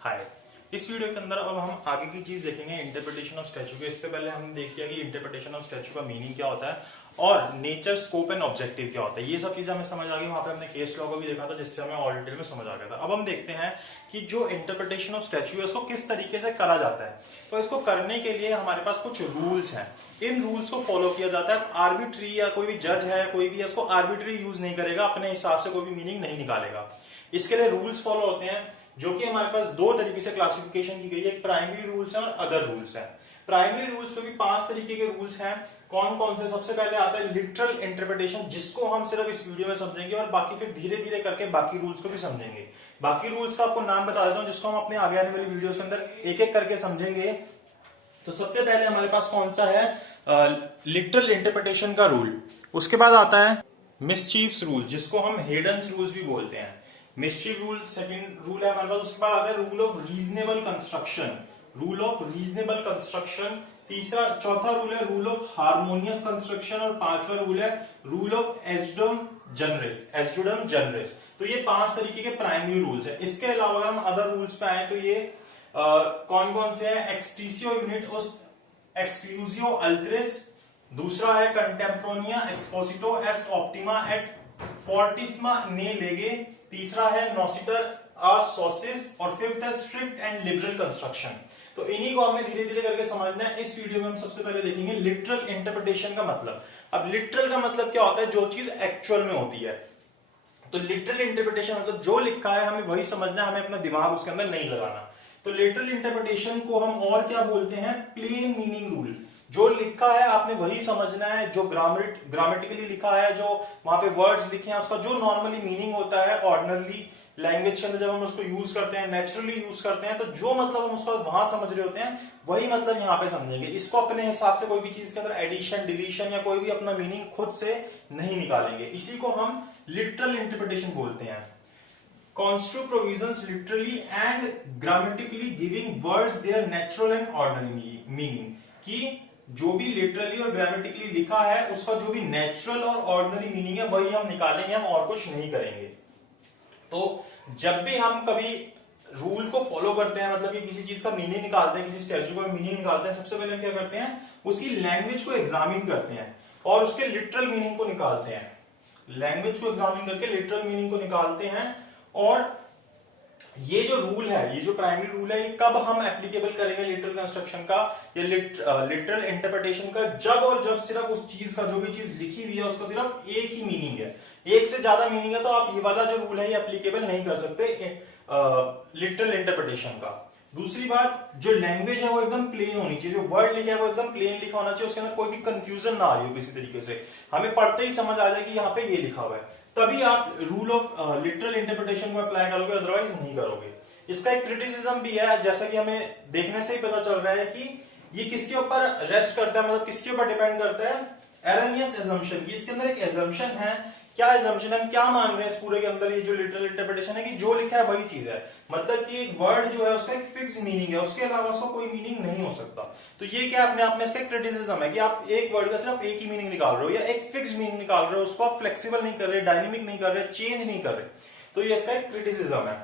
हाय। इस वीडियो के अंदर अब हम आगे की चीज देखेंगे इंटरप्रिटेशन ऑफ स्टैच्यू के। इससे पहले हमने देख लिया कि इंटरप्रिटेशन ऑफ स्टैच्यू का मीनिंग क्या होता है और नेचर, स्कोप एंड ऑब्जेक्टिव क्या होता है। ये सब चीजें हमें समझ आ गई। वहां पे हमने केस लॉ को भी देखा था जिससे हमें और डिटेल में समझ आ गया था। अब हम देखते हैं कि जो इंटरप्रिटेशन ऑफ स्टैच्यू है उसको किस तरीके से करा जाता है। तो इसको करने के लिए हमारे पास कुछ रूल्स हैं। इन रूल्स को फॉलो किया जाता है। आर्बिट्री या कोई भी जज है, कोई भी इसको आर्बिट्री यूज नहीं करेगा, अपने हिसाब से कोई भी मीनिंग नहीं निकालेगा। इसके लिए रूल्स फॉलो होते हैं जो कि हमारे पास दो तरीके से क्लासिफिकेशन की गई है। एक प्राइमरी रूल्स है और अदर रूल्स है। प्राइमरी रूल्स में भी 5 तरीके के रूल्स हैं। कौन कौन से? सबसे पहले आता है लिटरल इंटरप्रिटेशन, जिसको हम सिर्फ इस वीडियो में समझेंगे और बाकी फिर धीरे धीरे करके बाकी रूल्स को भी समझेंगे। बाकी रूल्स का आपको नाम बता देता हूं जिसको हम अपने आगे आने वाली वीडियोस के अंदर एक एक करके समझेंगे। तो सबसे पहले हमारे पास कौन सा है? लिटरल इंटरप्रिटेशन का रूल। उसके बाद आता है मिसचीफ्स रूल, जिसको हम हेडन्स रूल्स भी बोलते हैं। मिसचीफ रूल सेकंड रूल है हमारे पास। उसके बाद आता है rule of reasonable construction. Rule of reasonable construction तीसरा। चौथा रूल है रूल ऑफ हार्मोनियस कंस्ट्रक्शन और पांचवा रूल है रूल ऑफ एस्जुडम जनरेस। एस्जुडम जनरेस। तो ये 5 तरीके के प्राइमरी रूल्स है। इसके अलावा अगर हम अदर रूल्स पे आए तो ये कौन कौन से हैं? एक्सटीसियो यूनिट उस एक्सक्लूसियो अल्ट्रेस। दूसरा है कंटेम्प्रोनिया एक्सपोसिटो एस्ट ऑप्टिमा एट फोर्टिस्मा ने लेगे। तीसरा है नोसिटर आ सोसिस और फिफ्थ है स्ट्रिक्ट एंड लिबरल कंस्ट्रक्शन। तो इन्हीं को हमें धीरे धीरे करके समझना है। इस वीडियो में हम सबसे पहले देखेंगे लिटरल इंटरप्रिटेशन का मतलब। अब लिटरल का मतलब क्या होता है? जो चीज एक्चुअल में होती है। तो लिटरल इंटरप्रिटेशन मतलब जो लिखा है हमें वही समझना है, हमें अपना दिमाग उसके अंदर नहीं लगाना। तो लिटरल इंटरप्रिटेशन को हम और क्या बोलते हैं? Plain meaning rule. जो लिखा है आपने वही समझना है। जो ग्रामेटिकली लिखा है, जो वहां पे वर्ड्स लिखे हैं, उसका जो नॉर्मली मीनिंग होता है ऑर्डिनरली लैंग्वेज के अंदर जब हम उसको यूज करते हैं, नेचुरली यूज करते हैं, तो जो मतलब हम उसको वहां समझ रहे होते हैं वही मतलब यहाँ पे समझेंगे। इसको अपने हिसाब से कोई भी चीज के अंदर एडिशन, डिलीशन या कोई भी अपना मीनिंग खुद से नहीं निकालेंगे। इसी को हम लिटरल इंटरप्रिटेशन बोलते हैं। Construe provisions literally and grammatically giving words their natural and ordinary meaning। कि जो भी लिटरली और ग्रामेटिकली लिखा है उसका जो भी नेचुरल और ऑर्डिनरी मीनिंग है वही हम निकालेंगे, हम और कुछ नहीं करेंगे। तो जब भी हम कभी रूल को फॉलो करते हैं, मतलब कि किसी चीज का मीनिंग निकालते हैं, किसी स्टैच्यू का मीनिंग निकालते हैं, सबसे पहले हम क्या करते हैं? उसी लैंग्वेज को एग्जामिन करते हैं और उसके लिटरल मीनिंग को निकालते हैं। लैंग्वेज को एग्जामिन करके लिटरल मीनिंग को निकालते हैं। और ये जो रूल है, ये जो प्राइमरी रूल है, ये कब हम एप्लीकेबल करेंगे लिटरल कंस्ट्रक्शन का या लिटरल इंटरप्रिटेशन का? जब और जब सिर्फ उस चीज का, जो भी चीज लिखी हुई है उसका सिर्फ एक ही मीनिंग है। एक से ज्यादा मीनिंग है तो आप ये वाला जो रूल है ये एप्लीकेबल नहीं कर सकते लिटरल इंटरप्रिटेशन का। दूसरी बात, जो लैंग्वेज है वो एकदम प्लेन होनी चाहिए। जो वर्ड लिखा है वो एकदम प्लेन लिखा होना चाहिए। उसके अंदर कोई भी कंफ्यूजन ना आ रही हो किसी तरीके से, हमें पढ़ते ही समझ आ जाए कि यहाँ पे ये लिखा हुआ है, तभी आप रूल ऑफ लिटरल इंटरप्रिटेशन को अप्लाई करोगे, अदरवाइज नहीं करोगे। इसका एक क्रिटिसिज्म भी है, जैसा कि हमें देखने से ही पता चल रहा है कि ये किसके ऊपर रेस्ट करता है, मतलब किसके ऊपर डिपेंड करता है? एरनियस एजम्पशन की। इसके अंदर एक एजम्पशन है। क्या एजम्पशन है? हम क्या मान रहे हैं इस पूरे के अंदर? ये जो लिटरल इंटरप्रिटेशन है कि जो लिखा है वही चीज है, मतलब कि एक वर्ड जो है उसका एक फिक्स मीनिंग है, उसके अलावा उसका कोई मीनिंग नहीं हो सकता। तो ये क्या अपने आप में इसका क्रिटिसिज्म है कि आप एक वर्ड का सिर्फ एक ही मीनिंग निकाल रहे हो या एक फिक्स मीनिंग निकाल रहे हो, उसको आप फ्लेक्सिबल नहीं कर रहे, डायनेमिक नहीं कर रहे, चेंज नहीं कर रहे। तो ये इसका एक क्रिटिसिज्म है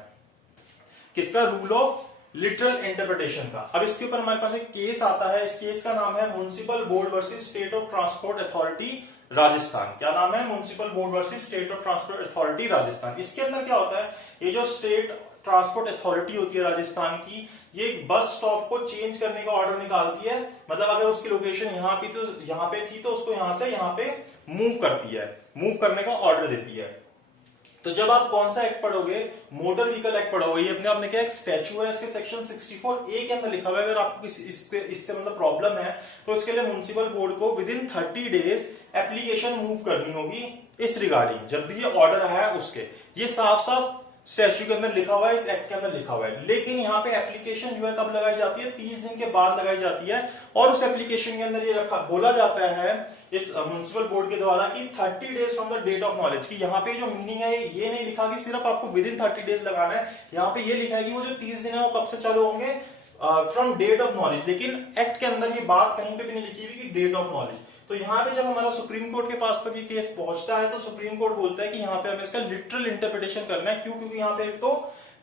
किसका? रूल ऑफ लिटरल इंटरप्रिटेशन का। अब इसके ऊपर हमारे पास एक केस आता है। इस केस का नाम है municipal board versus state of transport authority Rajasthan. क्या नाम है? Municipal board versus state of transport authority Rajasthan. इसके अंदर क्या होता है? ये जो स्टेट ट्रांसपोर्ट अथॉरिटी होती है राजस्थान की, ये एक बस स्टॉप को चेंज करने का ऑर्डर निकालती है। मतलब अगर उसकी लोकेशन यहाँ पे थी तो उसको यहाँ से यहाँ पे मूव करती है, मूव करने का ऑर्डर देती है। तो जब आप कौन सा एक्ट पढ़ोगे? मोटर व्हीकल एक्ट पढ़ोगे। ये अपने आप में क्या एक स्टैच्यू है, इसके सेक्शन 64A के अंदर लिखा हुआ है। अगर आपको इससे मतलब प्रॉब्लम है तो इसके लिए म्युनिसिपल बोर्ड को with in 30 days application move करनी होगी इस रिगार्डिंग, जब भी ये ऑर्डर आया है उसके। ये साफ साफ स्टैच्यू के अंदर लिखा हुआ है, इस एक्ट के अंदर लिखा हुआ है। लेकिन यहाँ पे एप्लीकेशन जो है कब लगाई जाती है? 30 दिन के बाद लगाई जाती है। और उस एप्लीकेशन के अंदर ये बोला जाता है इस म्युनिसिपल बोर्ड के द्वारा कि 30 days from the date of knowledge. की यहाँ पे जो मीनिंग है ये नहीं लिखा कि सिर्फ आपको विद इन 30 डेज लगाना है। यहाँ पे ये लिखा है कि वो जो 30 दिन है वो कब से चालू होंगे? From date of knowledge. लेकिन एक्ट के अंदर ये बात कहीं पे भी नहीं लिखी हुई कि डेट ऑफ नॉलेज। तो यहाँ पे जब हमारा सुप्रीम कोर्ट के पास तक ये केस पहुंचता है तो सुप्रीम कोर्ट बोलता है कि यहाँ पे हमें इसका लिटरल इंटरप्रिटेशन करना है। क्यों? क्योंकि यहाँ पे एक तो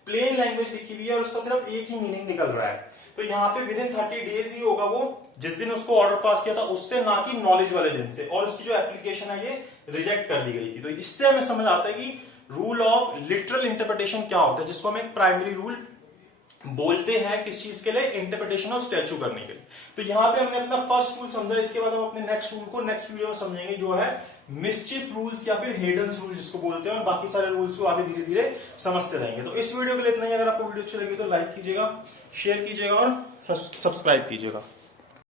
प्लेन लैंग्वेज लिखी हुई है और उसका सिर्फ एक ही मीनिंग निकल रहा है, तो यहाँ पे विद इन 30 डेज ही होगा वो जिस दिन उसको ऑर्डर पास किया था उससे, ना कि नॉलेज वाले दिन से, और उसकी जो एप्लीकेशन है ये रिजेक्ट कर दी गई थी। तो इससे हमें समझ आता है कि रूल ऑफ लिटरल इंटरप्रिटेशन क्या होता है, जिसको हम एक प्राइमरी रूल बोलते हैं किस चीज के लिए, इंटरप्रिटेशन ऑफ स्टैच्यू करने के लिए। तो यहाँ पे हमने अपना फर्स्ट रूल समझा, इसके बाद हम अपने नेक्स्ट रूल को नेक्स्ट वीडियो में समझेंगे, जो है मिस्चिफ रूल्स या फिर हेडन्स रूल जिसको बोलते हैं, और बाकी सारे रूल्स को आगे धीरे धीरे समझते रहेंगे। तो इस वीडियो के लिए इतना ही। अगर आपको वीडियो अच्छी लगी तो लाइक कीजिएगा, शेयर कीजिएगा और सब्सक्राइब कीजिएगा।